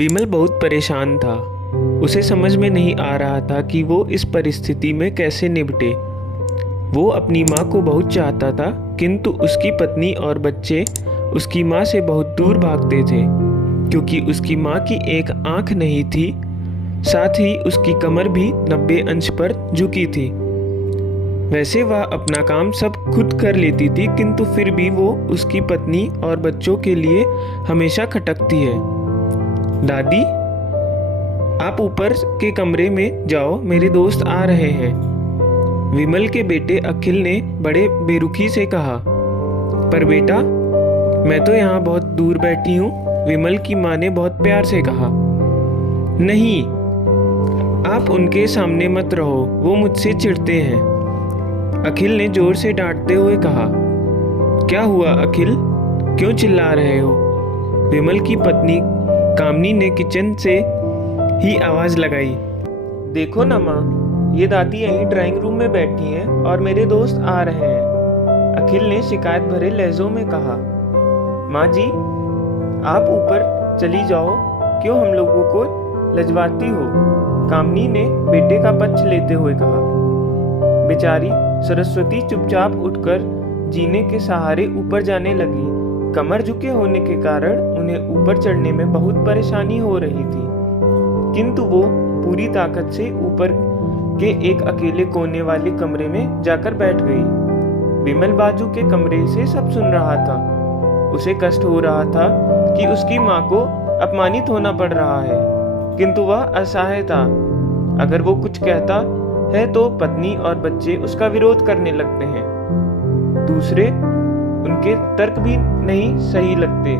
विमल बहुत परेशान था। उसे समझ में नहीं आ रहा था कि वो इस परिस्थिति में कैसे निपटे। वो अपनी माँ को बहुत चाहता था, किंतु उसकी पत्नी और बच्चे उसकी माँ से बहुत दूर भागते थे, क्योंकि उसकी माँ की एक आँख नहीं थी, साथ ही उसकी कमर भी 90 अंश पर झुकी थी। वैसे वह अपना काम सब खुद कर लेती थी, किंतु फिर भी वो उसकी पत्नी और बच्चों के लिए हमेशा खटकती है। दादी, आप ऊपर के कमरे में जाओ, मेरे दोस्त आ रहे हैं, विमल के बेटे अखिल ने बड़े बेरुखी से कहा। पर बेटा, मैं तो यहाँ बहुत दूर बैठी हूँ, विमल की माँ ने बहुत प्यार से कहा। नहीं, आप उनके सामने मत रहो, वो मुझसे चिढ़ते हैं, अखिल ने जोर से डांटते हुए कहा। क्या हुआ अखिल, क्यों चिल्ला रहे हो? विमल की पत्नी कामनी ने किचन से ही आवाज लगाई। देखो ना माँ, ये दादी यहीं ड्राइंग रूम में बैठी हैं और मेरे दोस्त आ रहे हैं, अखिल ने शिकायत भरे लहजों में कहा। माँ जी, आप ऊपर चली जाओ, क्यों हम लोगों को लजवाती हो? कामनी ने बेटे का पक्ष लेते हुए कहा। बेचारी सरस्वती चुपचाप उठकर जीने के सहारे ऊपर जाने लगी। कमर झुके होने के कारण उन्हें ऊपर चढ़ने में बहुत परेशानी हो रही थी, किंतु वो पूरी ताकत से ऊपर के एक अकेले कोने वाले कमरे में जाकर बैठ गई। विमल बाजू के कमरे से सब सुन रहा था। उसे कष्ट हो रहा था कि उसकी माँ को अपमानित होना पड़ रहा है, किंतु वह असहाय था। अगर वो कुछ कहता है तो पत्नी और बच्चे उसका विरोध करने लगते हैं। दूसरे उनके तर्क भी नहीं सही लगते।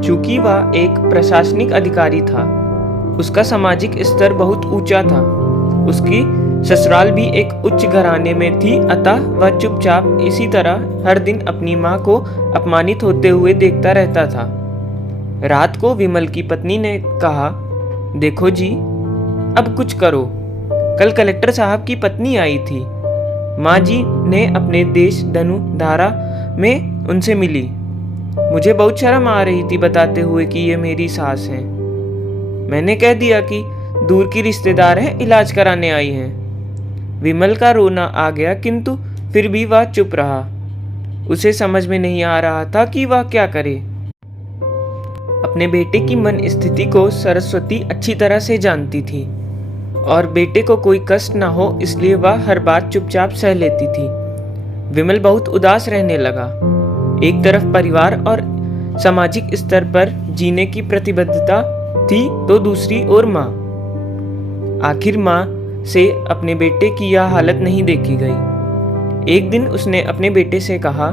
चूंकि वह एक प्रशासनिक अधिकारी था, उसका सामाजिक स्तर बहुत ऊंचा था। उसकी ससुराल भी एक उच्च घराने में थी, अतः वह चुपचाप इसी तरह हर दिन अपनी माँ को अपमानित होते हुए देखता रहता था। रात को विमल की पत्नी ने कहा, देखो जी, अब कुछ करो। कल कलेक्टर साहब की पत्नी आई थी, माँ जी ने अपने देश धनुधारा में उनसे मिली। मुझे बहुत शर्म आ रही थी बताते हुए कि ये मेरी सास है। मैंने कह दिया कि दूर की रिश्तेदार हैं, इलाज कराने आई हैं। विमल का रोना आ गया, किंतु फिर भी वह चुप रहा। उसे समझ में नहीं आ रहा था कि वह क्या करे। अपने बेटे की मन स्थिति को सरस्वती अच्छी तरह से जानती थी और बेटे को कोई कष्ट ना हो, इसलिए वह हर बात चुपचाप सह लेती थी। विमल बहुत उदास रहने लगा। एक तरफ परिवार और सामाजिक स्तर पर जीने की प्रतिबद्धता थी, तो दूसरी ओर माँ। आखिर माँ से अपने बेटे की यह हालत नहीं देखी गई। एक दिन उसने अपने बेटे से कहा,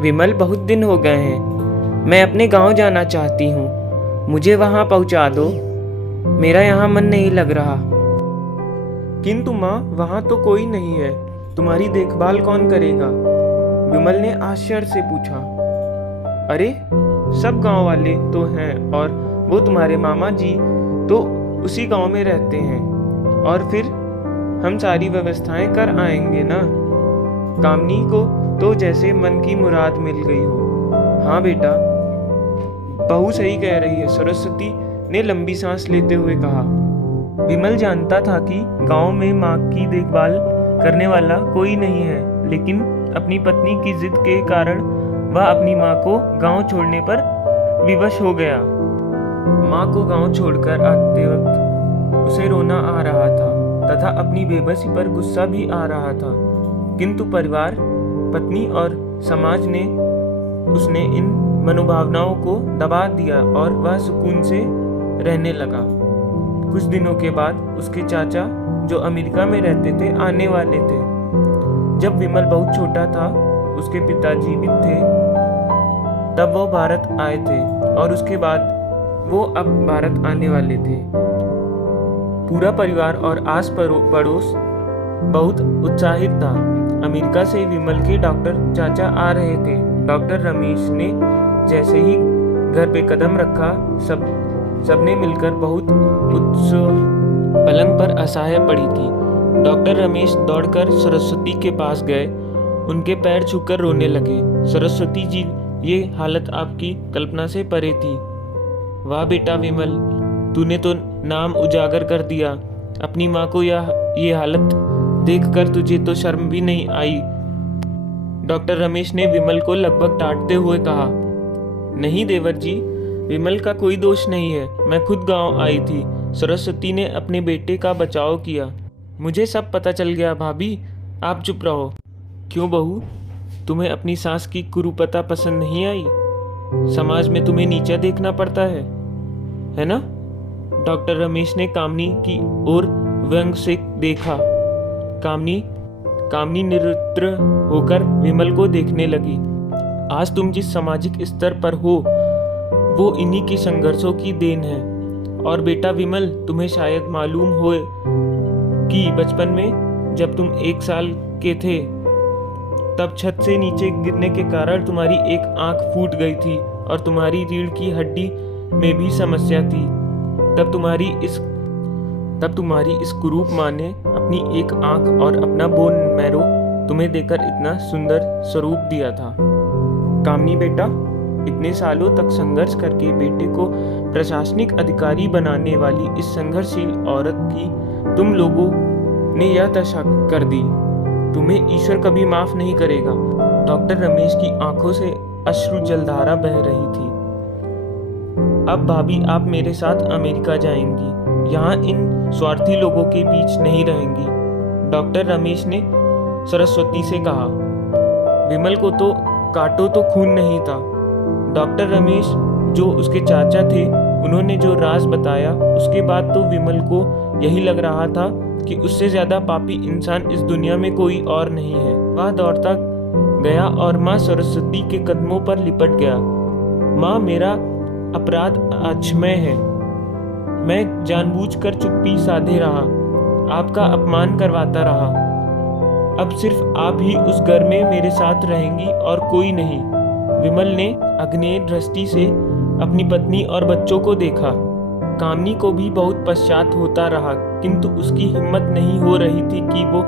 विमल, बहुत दिन हो गए हैं, मैं अपने गांव जाना चाहती हूँ, मुझे वहां पहुंचा दो, मेरा यहाँ मन नहीं लग रहा। किंतु माँ, वहां तो कोई नहीं है, तुम्हारी देखभाल कौन करेगा? विमल ने आश्चर्य से पूछा। अरे, सब गांव वाले तो हैं और वो तुम्हारे मामा जी तो उसी गांव में रहते हैं, और फिर हम सारी व्यवस्थाएं कर आएंगे ना। कामनी को तो जैसे मन की मुराद मिल गई हो। हाँ बेटा, बहू सही कह रही है, सरस्वती ने लंबी सांस लेते हुए कहा। विमल जानता था कि गांव में माँ की देखभाल करने वाला कोई नहीं है, लेकिन अपनी पत्नी की जिद के कारण वह अपनी माँ को गांव छोड़ने पर विवश हो गया। माँ को गांव छोड़कर आते वक्त उसे रोना आ रहा था तथा अपनी बेबसी पर गुस्सा भी आ रहा था, किंतु परिवार, पत्नी और समाज ने उसने इन मनोभावनाओं को दबा दिया और वह सुकून से रहने लगा। कुछ दिनों के बाद उसके चाचा, जो अमेरिका में रहते थे, आने वाले थे। जब विमल बहुत छोटा था, उसके पिताजी भी थे, तब वो भारत आए थे और उसके बाद वो अब भारत आने वाले थे। पूरा परिवार और आस पड़ोस बहुत उत्साहित था। अमेरिका से विमल के डॉक्टर चाचा आ रहे थे। डॉक्टर रमेश ने जैसे ही घर पे कदम रखा, सबने मिलकर बहुत उत्साह। पलंग पर असहाय पड़ी थी। डॉक्टर रमेश दौड़कर सरस्वती के पास गए, उनके पैर छूकर रोने लगे। सरस्वती जी, ये हालत आपकी कल्पना से परे थी। वाह बेटा विमल, तूने तो नाम उजागर कर दिया। अपनी माँ को ये हालत देखकर तुझे तो शर्म भी नहीं आई। डॉक्टर रमेश ने विमल को लगभग डांटते हुए कहा। नहीं देवर जी, विमल का कोई दोष नहीं है। मैं खुद गांव आई थी। सरस्वती ने अपने बेटे का बचाव किया। मुझे सब पता चल गया। भाभी, आप चुप रहो। क्यों बहू, तुम्हें अपनी सास की कुरूपता पसंद नहीं आई? समाज में तुम्हें नीचा देखना पड़ता है ना? डॉक्टर रमेश ने कामनी की ओर व्यंग से देखा। कामनी निरुत्तर होकर विमल को देखने लगी। आज तुम जिस सामाजिक स्तर पर हो वो इन्हीं के संघर्षों की देन है। और बेटा विमल, तुम्हें शायद मालूम हो कि बचपन में जब तुम 1 साल के थे तब छत से नीचे गिरने के कारण तुम्हारी एक आंख फूट गई थी और तुम्हारी रीढ़ की हड्डी में भी समस्या थी। तब तुम्हारी इस कुरूप माँ ने अपनी एक आंख और अपना बोन मैरो तुम्हें देकर इतना सुंदर स्वरूप दिया था। कामनी बेटा, इतने सालों तक संघर्ष करके बेटे को प्रशासनिक अधिकारी बनाने वाली इस संघर्षशील औरत की तुम लोगों ने यह दशा कर दी। तुम्हें ईश्वर कभी माफ नहीं करेगा। डॉक्टर रमेश की आंखों से अश्रु जलधारा बह रही थी। अब भाभी, आप मेरे साथ अमेरिका जाएंगी। यहाँ इन स्वार्थी लोगों के बीच नहीं रहेंगी। डॉक्टर रमेश ने सरस्वती से कहा। विमल को तो काटो तो खून नहीं था। डॉक्टर रमेश जो उसके चाचा थे, उन्होंने जो राज बताया उसके बाद तो विमल को यही लग रहा था कि उससे ज्यादा पापी इंसान इस दुनिया में कोई और नहीं है। वह दौड़ता गया और माँ सरस्वती के कदमों पर लिपट गया। माँ, मेरा अपराध अक्षम्य है। मैं जानबूझकर चुप्पी साधे रहा, आपका अपमान करवाता रहा। अब सिर्फ आप ही उस घर में मेरे साथ रहेंगी और कोई नहीं। विमल ने अग्नेय दृष्टि से अपनी पत्नी और बच्चों को देखा। कामनी को भी बहुत पश्चात होता रहा, किंतु उसकी हिम्मत नहीं हो रही थी कि वो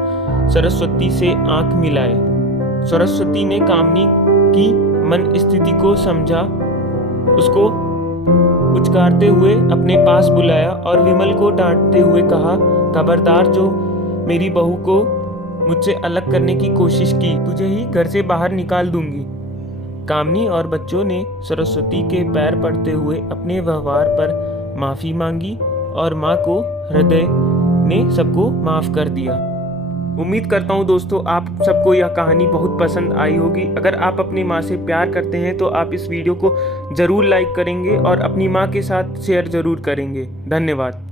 सरस्वती से आंख मिलाए। सरस्वती ने कामनी की मन स्थिति को समझा, उसको पुचकारते हुए अपने पास बुलाया और विमल को डांटते हुए कहा, खबरदार, जो मेरी बहू को मुझसे अलग करने की कोशिश की, तुझे ही घर से बाहर निकाल दूंगी। कामनी और बच्चों ने सरस्वती के पैर पड़ते हुए अपने व्यवहार पर माफी मांगी और माँ को हृदय ने सबको माफ कर दिया। उम्मीद करता हूँ दोस्तों, आप सबको यह कहानी बहुत पसंद आई होगी। अगर आप अपनी माँ से प्यार करते हैं तो आप इस वीडियो को जरूर लाइक करेंगे और अपनी माँ के साथ शेयर जरूर करेंगे। धन्यवाद।